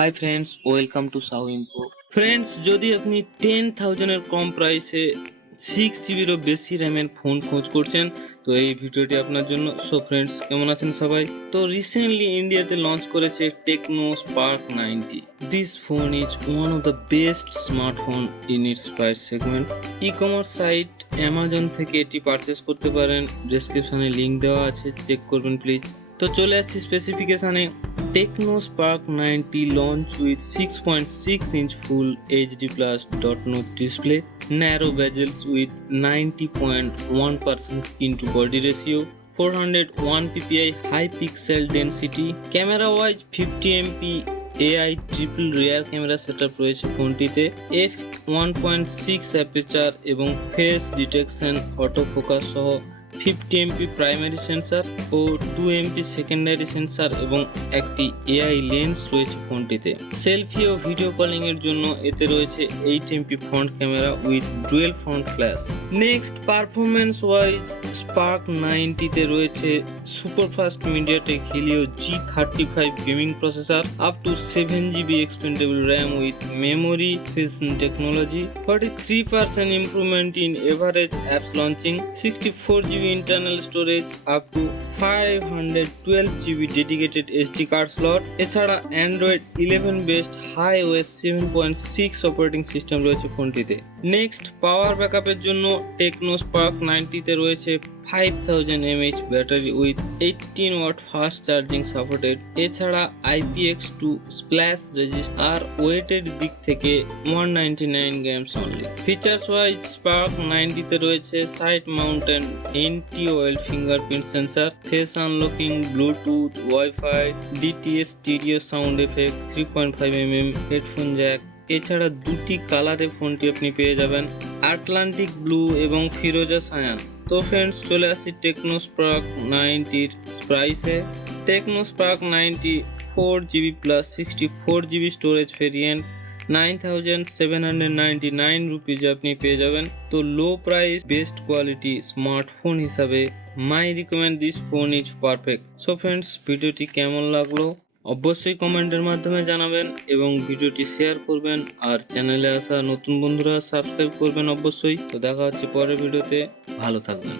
High friends, welcome to সাউ info. Friends, যদি আপনি 10,000 কম প্রাইসে 6 জিবিরও বেশি র্যামের ফোন খোঁজ করছেন তো এই ভিডিওটি আপনার জন্য। সো ফ্রেন্ডস, কেমন আছেন সবাই? তো রিসেন্টলি ইন্ডিয়াতে লঞ্চ করেছে Tecno Spark 90। This phone is one of the best smartphone in its price segment. E commerce site Amazon থেকে এটি পারচেস করতে পারেন। ডেসক্রিপশনে লিঙ্ক দেওয়া আছে, চেক করবেন প্লিজ। তো চলে আসছি স্পেসিফিকেশনে। Techno Spark 90 launch with 6.6-inch full HD+Dot display, narrow bezels with 90.1% skin to body ratio, 401 ppi high pixel density, camera wise 50MP AI triple rear camera setup রয়েছে ফোনটিতে, f1.6 aperture এবং face detection auto focus সহ 50MP primary sensor ও 2MP secondary sensor এবং একটি AI lens রয়েছে ফোনটিতে। Selfie ও video calling এর জন্য এতে রয়েছে 8MP front camera with dual front flash. Next, performance wise Spark 90 তে রয়েছে superfast MediaTek Helio G35 gaming processor, up to 7GB Expandable RAM with memory fusion technology, 43% improvement in average apps launching, 64GB internal storage, up to 512GB dedicated SD card slot। এছাড়া Android 11 based iOS 7.6 operating system রয়েছে ফোনটিতে। Next, পাওয়ার ব্যাকআপের জন্য techno Spark 90 তে রয়েছে 5000 mAh battery with 18 watt fast charging supported. এছাড়া IPX2 splash resist আর ওয়েটের দিক থেকে 199 grams only. Features wise Spark 90 তে রয়েছে side mounted anti-oil fingerprint sensor, face unlocking, bluetooth, wifi, DTS stereo sound effect, 3.5mm headphone jack. এছাড়া দুটি কালারে ফোনটি আপনি পেয়ে যাবেন, আটলান্টিক ব্লু এবং ফিরোজা সায়ান। তো ফ্রেন্ডস, চলে আসি টেকনো স্পার্ক 90-র প্রাইসে। Tecno Spark 90 4GB plus 64GB storage variant 9,799 রুপিজে আপনি পেয়ে যাবেন। তো low price best quality smartphone হিসাবে my recommend this phone is perfect. So friends, ভিডিওটি কেমন লাগলো অবশ্যই কমেন্টের মাধ্যমে জানাবেন এবং ভিডিওটি শেয়ার করবেন, আর চ্যানেলে আসা নতুন বন্ধুরা সাবস্ক্রাইব করবেন অবশ্যই। তো দেখা হচ্ছে পরের ভিডিওতে, ভালো থাকবেন।